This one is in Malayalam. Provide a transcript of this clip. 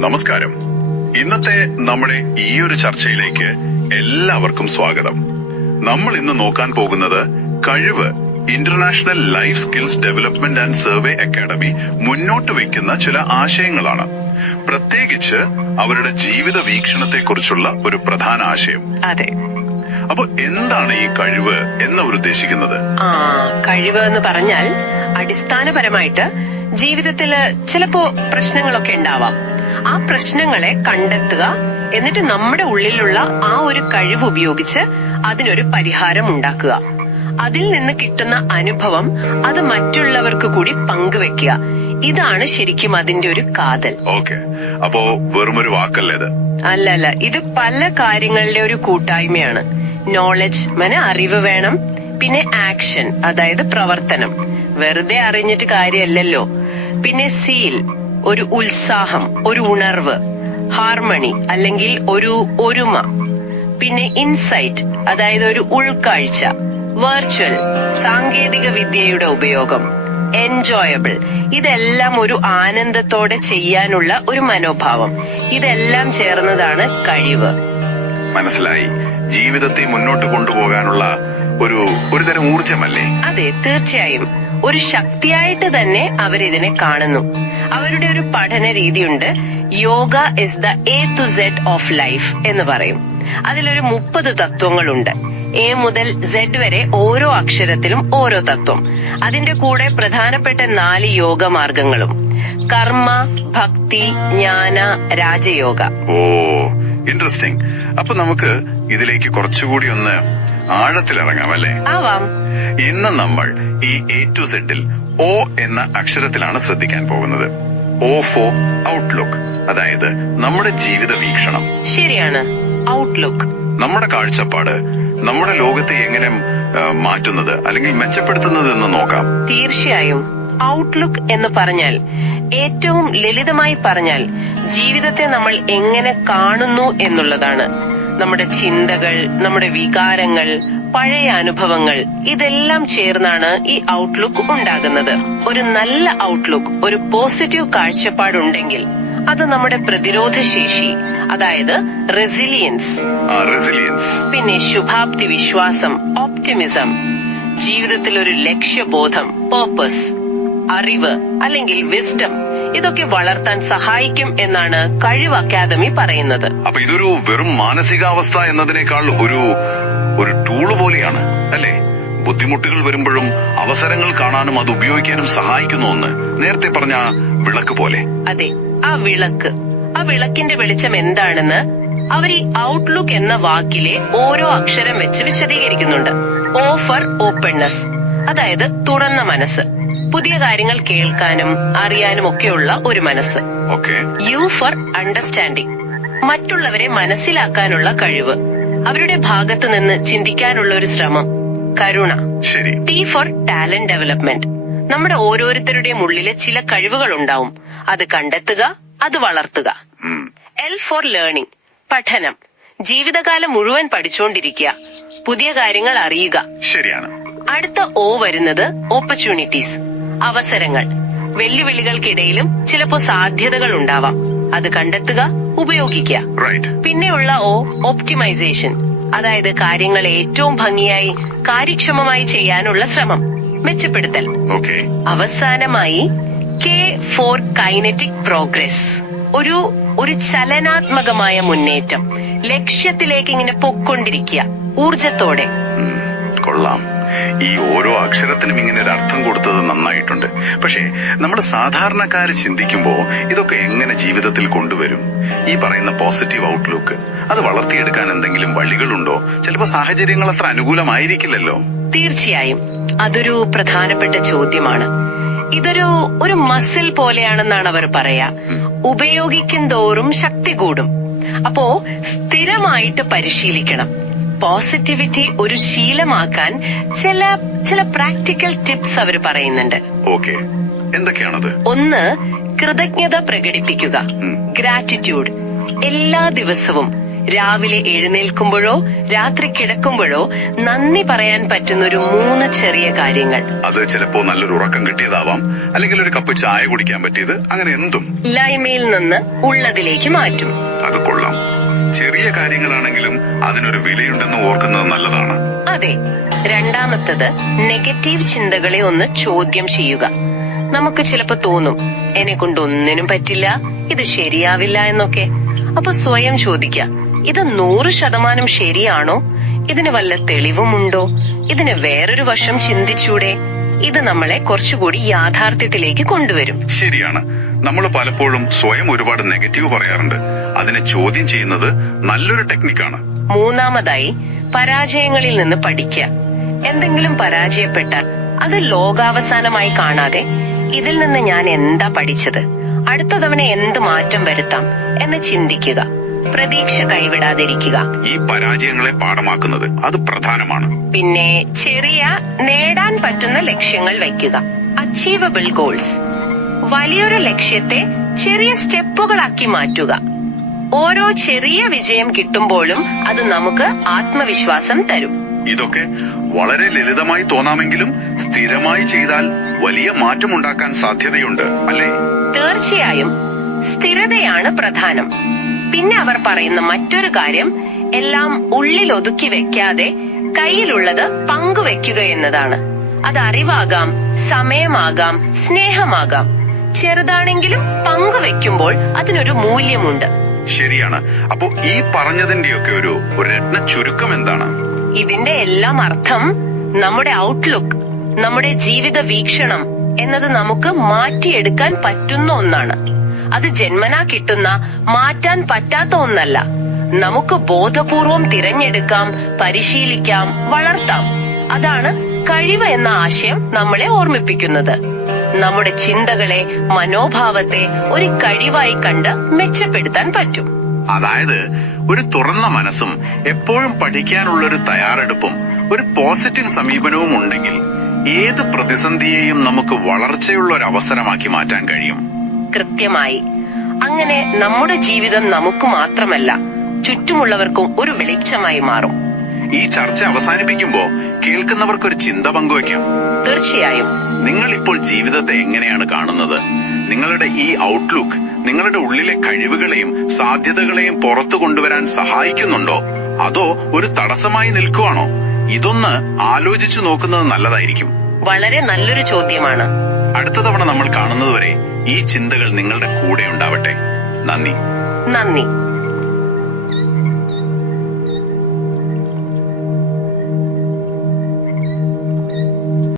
നമസ്കാരം. ഇന്നത്തെ നമ്മുടെ ഈ ഒരു ചർച്ചയിലേക്ക് എല്ലാവർക്കും സ്വാഗതം. നമ്മൾ ഇന്ന് നോക്കാൻ പോകുന്നത് കഴിവ് international life skills development and survey academy മുന്നോട്ട് വയ്ക്കുന്ന ചില ആശയങ്ങളാണ്. പ്രത്യേകിച്ച് അവരുടെ ജീവിത വീക്ഷണത്തെക്കുറിച്ചുള്ള ഒരു പ്രധാന ആശയം. അതെ. അപ്പൊ എന്താണ് ഈ കഴിവ് എന്നവർ ഉദ്ദേശിക്കുന്നത്? ആ കഴിവ് എന്ന് പറഞ്ഞാൽ അടിസ്ഥാനപരമായിട്ട് ജീവിതത്തിൽ ചിലപ്പോ പ്രശ്നങ്ങളൊക്കെ ഉണ്ടാവാം. ആ പ്രശ്നങ്ങളെ കണ്ടെത്തുക എന്നിട്ട് നമ്മുടെ ഉള്ളിലുള്ള ആ ഒരു കഴിവ് ഉപയോഗിച്ച് അതിനൊരു പരിഹാരം ഉണ്ടാക്കുക. അതിൽ നിന്ന് കിട്ടുന്ന അനുഭവം അത് മറ്റുള്ളവർക്ക് കൂടി പങ്കുവെക്കുക. ഇതാണ് ശരിക്കും അതിന്റെ ഒരു കാതൽ. ഓക്കെ. അപ്പോ വെറുമൊരു വാക്കല്ലേ ഇത്? അല്ല അല്ല ഇത് പല കാര്യങ്ങളുടെ ഒരു കൂട്ടായ്മയാണ്. നോളജ് മന അറിവ് വേണം പിന്നെ ആക്ഷൻ അതായത് പ്രവർത്തനം. വെറുതെ അറിഞ്ഞിട്ട് കാര്യമല്ലല്ലോ പിന്നെ സീൽ ഒരു ഉത്സാഹം ഒരു ഉണർവ് ഹാർമണി അല്ലെങ്കിൽ ഒരു ഒരുമ. പിന്നെ ഇൻസൈറ്റ് അതായത് ഒരു ഉൾക്കാഴ്ച വെർച്വൽ സാങ്കേതിക വിദ്യയുടെ ഉപയോഗം എൻജോയബിൾ ഇതെല്ലാം ഒരു ആനന്ദത്തോടെ ചെയ്യാനുള്ള ഒരു മനോഭാവം. ഇതെല്ലാം ചേർന്നതാണ് കഴിവ്. മനസ്സിലായി. ജീവിതത്തെ മുന്നോട്ട് കൊണ്ടുപോകാനുള്ള ഒരു ഒരു തരം ഊർജമല്ലേ അതെ തീർച്ചയായും. ഒരു ശക്തിയായിട്ട് തന്നെ അവരിതിനെ കാണുന്നു. അവരുടെ ഒരു പഠന രീതിയുണ്ട്. Yoga is the A to Z of life എന്ന് പറയും. അതിലൊരു മുപ്പത് തത്വങ്ങളുണ്ട്. എ മുതൽ സെഡ് വരെ ഓരോ അക്ഷരത്തിലും ഓരോ തത്വം. അതിന്റെ കൂടെ പ്രധാനപ്പെട്ട നാല് യോഗ മാർഗങ്ങളും കർമ്മ ഭക്തി ജ്ഞാന രാജയോഗ. ഓ ഇൻട്രസ്റ്റിംഗ് അപ്പൊ നമുക്ക് ഇതിലേക്ക് കുറച്ചുകൂടി ഒന്ന് ആഴത്തിലിറങ്ങാം അല്ലേ? ആവാം. ഇന്ന് നമ്മൾ ഈ എ ടു സെഡിൽ ഒ എന്ന അക്ഷരത്തിലാണ് ശ്രദ്ധിക്കാൻ പോകുന്നത്. ഓ ഫോർ ഔട്ട്ലുക്ക് അതായത് നമ്മുടെ ജീവിത വീക്ഷണം. ശരിയാണ്. ഔട്ട്ലുക്ക് നമ്മുടെ കാഴ്ചപ്പാട് നമ്മുടെ ലോകത്തെ എങ്ങനെ മാറ്റുന്നത് അല്ലെങ്കിൽ മെച്ചപ്പെടുത്തുന്നത് എന്ന് നോക്കാം. തീർച്ചയായും. ഔട്ട്ലുക്ക് എന്ന് പറഞ്ഞാൽ ഏറ്റവും ലളിതമായി പറഞ്ഞാൽ ജീവിതത്തെ നമ്മൾ എങ്ങനെ കാണുന്നു എന്നുള്ളതാണ്. നമ്മുടെ ചിന്തകൾ നമ്മുടെ വികാരങ്ങൾ പഴയ അനുഭവങ്ങൾ. ഇതെല്ലാം ചേർന്നാണ് ഈ ഔട്ട്ലുക്ക് ഉണ്ടാകുന്നത്. ഒരു നല്ല ഔട്ട്ലുക്ക് ഒരു പോസിറ്റീവ് കാഴ്ചപ്പാടുണ്ടെങ്കിൽ അത് നമ്മുടെ പ്രതിരോധ ശേഷി അതായത് റെസിലിയൻസ് പിന്നെ ശുഭാപ്തി വിശ്വാസം ഓപ്റ്റിമിസം ജീവിതത്തിൽ ഒരു ലക്ഷ്യബോധം പേർപ്പസ് അറിവ് അല്ലെങ്കിൽ വിസ്ഡം ഇതൊക്കെ വളർത്താൻ സഹായിക്കും എന്നാണ് കഴിവ് അക്കാദമി പറയുന്നത്. അപ്പൊ ഇതൊരു വെറും മാനസികാവസ്ഥ എന്നതിനേക്കാൾ ഒരു ഒരു ടൂൾ പോലെയാണ് അല്ലേ? ബുദ്ധിമുട്ടുകൾ വരുമ്പോഴും അവസരങ്ങൾ കാണാനും അത് ഉപയോഗിക്കാനും സഹായിക്കുന്നു ഒന്ന്. നേരത്തെ പറഞ്ഞ വിളക്ക് പോലെ. അതെ ആ വിളക്ക്. ആ വിളക്കിന്റെ വെളിച്ചം എന്താണെന്ന് അവർ ഈ ഔട്ട്ലുക്ക് എന്ന വാക്കിലെ ഓരോ അക്ഷരം വെച്ച് വിശദീകരിക്കുന്നുണ്ട്. ഓഫർ ഓപ്പൺനെസ് അതായത് തുറന്ന മനസ്സ്. പുതിയ കാര്യങ്ങൾ കേൾക്കാനും അറിയാനും ഒക്കെയുള്ള ഒരു മനസ്സ്. യു ഫോർ അണ്ടർസ്റ്റാൻഡിംഗ് മറ്റുള്ളവരെ മനസ്സിലാക്കാനുള്ള കഴിവ്. അവരുടെ ഭാഗത്തു നിന്ന് ചിന്തിക്കാനുള്ള ഒരു ശ്രമം. കരുണ. ശരി. ടി ഫോർ ടാലന്റ് ഡെവലപ്മെന്റ് നമ്മുടെ ഓരോരുത്തരുടെയും ഉള്ളിലെ ചില കഴിവുകൾ ഉണ്ടാവും അത് കണ്ടെത്തുക അത് വളർത്തുക. എൽ ഫോർ ലേണിംഗ് പഠനം. ജീവിതകാലം മുഴുവൻ പഠിച്ചുകൊണ്ടിരിക്കുക പുതിയ കാര്യങ്ങൾ അറിയുക. ശരിയാണ്. അടുത്ത ഓ വരുന്നത് ഓപ്പർച്യൂണിറ്റീസ് അവസരങ്ങൾ. വെല്ലുവിളികൾക്കിടയിലും ചിലപ്പോൾ സാധ്യതകൾ ഉണ്ടാവാം. അത് കണ്ടെത്തുക ഉപയോഗിക്കുക. പിന്നെയുള്ള ഓ ഓപ്റ്റിമൈസേഷൻ അതായത് കാര്യങ്ങൾ ഏറ്റവും ഭംഗിയായി കാര്യക്ഷമമായി ചെയ്യാനുള്ള ശ്രമം. മെച്ചപ്പെടുത്തൽ. അവസാനമായി കെ ഫോർ കൈനറ്റിക് പ്രോഗ്രസ് ഒരു ഒരു ചലനാത്മകമായ മുന്നേറ്റം. ലക്ഷ്യത്തിലേക്ക് ഇങ്ങനെ പൊക്കൊണ്ടിരിക്കുക ഊർജത്തോടെ കൊള്ളാം. ഈ ഓരോ അക്ഷരത്തിനും ഇങ്ങനെ ഒരു അർത്ഥം കൊടുത്തത് നന്നായിട്ടുണ്ട്. പക്ഷേ നമ്മൾ സാധാരണക്കാർ ചിന്തിക്കുമ്പോൾ ഇതൊക്കെ എങ്ങനെ ജീവിതത്തിൽ കൊണ്ടുവരും? ഈ പറയുന്ന പോസിറ്റീവ് ഔട്ട്ലുക്ക് അത് വളർത്തിയെടുക്കാൻ എന്തെങ്കിലും വഴികളുണ്ടോ? ചിലപ്പോൾ സാഹചര്യങ്ങൾ അത്ര അനുകൂലമായിരിക്കില്ലല്ലോ. തീർച്ചയായും. അതൊരു പ്രധാനപ്പെട്ട ചോദ്യമാണ്. ഇതൊരു ഒരു മസിൽ പോലെയാണെന്നാണ് അവർ പറയാ. ഉപയോഗിക്കും തോറും ശക്തി കൂടും. അപ്പോ സ്ഥിരമായിട്ട് പരിശീലിക്കണം. പോസിറ്റിവിറ്റി ഒരു ശീലമാക്കാൻ ചില ചില പ്രാക്ടിക്കൽ ടിപ്സ് അവർ പറയുന്നുണ്ട്. ഓക്കെ എന്തൊക്കെയാണത്? ഒന്ന് കൃതജ്ഞത പ്രകടിപ്പിക്കുക. ഗ്രാറ്റിറ്റ്യൂഡ് എല്ലാ ദിവസവും രാവിലെ എഴുന്നേൽക്കുമ്പോഴോ രാത്രി കിടക്കുമ്പോഴോ നന്ദി പറയാൻ പറ്റുന്ന ഒരു മൂന്ന് ചെറിയ കാര്യങ്ങൾ. അത് ചിലപ്പോ നല്ലൊരു ഉറക്കം കിട്ടിയതാവാം. അല്ലെങ്കിൽ ഒരു കപ്പ് ചായ കുടിക്കാൻ പറ്റിയത്. അങ്ങനെ എന്തും. ഇല്ലായ്മയിൽ നിന്ന് ഉള്ളതിലേക്ക് മാറ്റും. അത് കൊള്ളാം. ചെറിയ കാര്യങ്ങളാണെങ്കിലും അതിനൊരു വിലയുണ്ടെന്ന് ഓർക്കുന്നത് നല്ലതാണ്. അതെ. രണ്ടാമത്തത് നെഗറ്റീവ് ചിന്തകളെ ഒന്ന് ചോദ്യം ചെയ്യുക. നമുക്ക് ചിലപ്പോ തോന്നും എന്നെ കൊണ്ട് ഒന്നിനും പറ്റില്ല ഇത് ശരിയാവില്ല എന്നൊക്കെ. അപ്പൊ സ്വയം ചോദിക്ക ഇത് നൂറ് ശതമാനം ശരിയാണോ? ഇതിന് വല്ല തെളിവുമുണ്ടോ? ഇതിന് വേറൊരു വശം ചിന്തിച്ചൂടെ? ഇത് നമ്മളെ കുറച്ചുകൂടി യാഥാർത്ഥ്യത്തിലേക്ക് കൊണ്ടുവരും. ശരിയാണ്. നമ്മൾ പലപ്പോഴും സ്വയം ഒരുപാട് നെഗറ്റീവ് പറയാറുണ്ട്. അതിനെ ചോദ്യം ചെയ്യുന്നത് നല്ലൊരു ടെക്നിക്കാണ്. മൂന്നാമതായി പരാജയങ്ങളിൽ നിന്ന് പഠിക്കുക. എന്തെങ്കിലും പരാജയപ്പെട്ടാൽ അത് ലോകാവസാനമായി കാണാതെ ഇതിൽ നിന്ന് ഞാൻ എന്താ പഠിച്ചത്? അടുത്ത തവണ എന്ത് മാറ്റം വരുത്താം എന്ന് ചിന്തിക്കുക. പ്രതീക്ഷ കൈവിടാതിരിക്കുക. ഈ പരാജയങ്ങളെ പാഠമാക്കുന്നത് അത് പ്രധാനമാണ്. പിന്നെ ചെറിയ നേടാൻ പറ്റുന്ന ലക്ഷ്യങ്ങൾ വെക്കുക അച്ചീവബിൾ ഗോൾസ് വലിയൊരു ലക്ഷ്യത്തെ ചെറിയ സ്റ്റെപ്പുകളാക്കി മാറ്റുക. ഓരോ ചെറിയ വിജയം കിട്ടുമ്പോഴും അത് നമുക്ക് ആത്മവിശ്വാസം തരും. ഇതൊക്കെ വളരെ ലളിതമായി തോന്നാമെങ്കിലും സ്ഥിരമായി ചെയ്താൽ വലിയ മാറ്റമുണ്ടാക്കാൻ സാധ്യതയുണ്ട് അല്ലേ? തീർച്ചയായും സ്ഥിരതയാണ് പ്രധാനം. പിന്നെ അവർ പറയുന്ന മറ്റൊരു കാര്യം എല്ലാം ഉള്ളിൽ ഒതുക്കി വെക്കാതെ കയ്യിലുള്ളത് പങ്കുവെക്കുക എന്നതാണ്. അത് അറിവാകാം സമയമാകാം സ്നേഹമാകാം. ചെറുതാണെങ്കിലും പങ്കുവെക്കുമ്പോൾ അതിനൊരു മൂല്യമുണ്ട്. ശരിയാണ്. അപ്പോ ഈ പറഞ്ഞതിന്റെയൊക്കെ ഒരു രത്ന ചുരുക്കം എന്താണ്? ഇതിന്റെ എല്ലാം അർത്ഥം നമ്മുടെ ഔട്ട്ലുക്ക് നമ്മുടെ ജീവിത വീക്ഷണം എന്നത് നമുക്ക് മാറ്റിയെടുക്കാൻ പറ്റുന്ന ഒന്നാണ്. അത് ജന്മനാ കിട്ടുന്ന മാറ്റാൻ പറ്റാത്ത ഒന്നല്ല. നമുക്ക് ബോധപൂർവം തിരഞ്ഞെടുക്കാം പരിശീലിക്കാം വളർത്താം. അതാണ് കഴിവ് എന്ന ആശയം നമ്മളെ ഓർമ്മിപ്പിക്കുന്നത്. നമ്മുടെ ചിന്തകളെ മനോഭാവത്തെ ഒരു കഴിവായി കണ്ട് മെച്ചപ്പെടുത്താൻ പറ്റും. അതായത് ഒരു തുറന്ന മനസ്സും എപ്പോഴും പഠിക്കാനുള്ള ഒരു തയ്യാറെടുപ്പും ഒരു പോസിറ്റീവ് സമീപനവും ഉണ്ടെങ്കിൽ ഏത് പ്രതിസന്ധിയെയും നമുക്ക് വളർച്ചയുള്ള ഒരു അവസരമാക്കി മാറ്റാൻ കഴിയും. കൃത്യമായി. അങ്ങനെ നമ്മുടെ ജീവിതം നമുക്ക് മാത്രമല്ല ചുറ്റുമുള്ളവർക്കും ഒരു വെളിച്ചമായി മാറും. ഈ ചർച്ച അവസാനിപ്പിക്കുമ്പോ കേൾക്കുന്നവർക്ക് ഒരു ചിന്ത പങ്കുവയ്ക്കാം. തീർച്ചയായും. നിങ്ങൾ ഇപ്പോൾ ജീവിതത്തെ എങ്ങനെയാണ് കാണുന്നത്? നിങ്ങളുടെ ഈ ഔട്ട്ലുക്ക് നിങ്ങളുടെ ഉള്ളിലെ കഴിവുകളെയും സാധ്യതകളെയും പുറത്തു കൊണ്ടുവരാൻ സഹായിക്കുന്നുണ്ടോ? അതോ ഒരു തടസ്സമായി നിൽക്കുവാണോ? ഇതൊന്ന് ആലോചിച്ചു നോക്കുന്നത് നല്ലതായിരിക്കും. വളരെ നല്ലൊരു ചോദ്യമാണ്. അടുത്ത തവണ നമ്മൾ കാണുന്നതുവരെ ഈ ചിന്തകൾ നിങ്ങളുടെ കൂടെ ഉണ്ടാവട്ടെ. നന്ദി. നന്ദി.